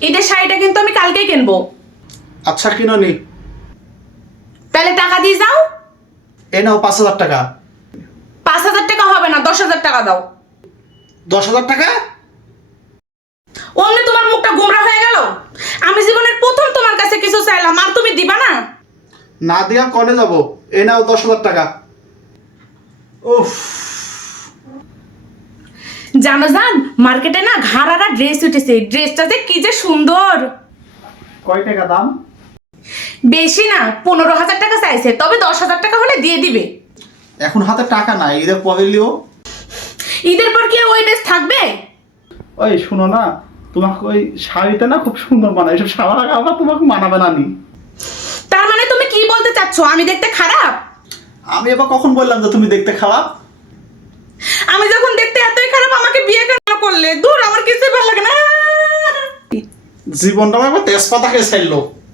ঈদের শাড়িটা কিন্তু আমি কালকেই কিনবো। আচ্ছা কিনো নি। তাহলে টাকা দিয়ে যাও। এ নাও 5,000 টাকা। 5,000 টাকা হবে না, 10,000 টাকা দাও। 10,000 টাকা? অমনি তোমার মুখটা গোমরা হয়ে গেল। আমি জীবনের প্রথম তোমার কাছে কিছু চাইলাম আর তুমি দিবা না? না দিয়া কনে যাব? এ নাও 10,000 টাকা। উফ। জানো জান, মার্কেটে না ঘাড়ারা ড্রেস উঠেছে, ড্রেসটা যে কি যে সুন্দর। কয় টাকা দাম? বেশি না, 15,000 টাকা চাইছে, তবে 10,000 টাকা হলে দিয়ে দিবে। এখন হাতে টাকা নাই, ঈদের পরে লিও। ঈদের পর কি ওই ড্রেস থাকবে? ওই শুনো না, তোমাকে ওই শাড়িটা না খুব সুন্দর মানায়, এসব সারা কাপড় তোমাকে মানাবে না নি। তার মানে তুমি কি বলতে চাচ্ছ, আমি দেখতে খারাপ? আমি এবার কখন বললাম যে তুমি দেখতে খারাপ? আমি যখন দেখতে এতই খারাপ, আমাকে বিয়ে কেন করলে? দূর, আমার কিছুই ভালো লাগে না। জীবনটা আমার তেজপাতা খেয়ে ছাড়লো।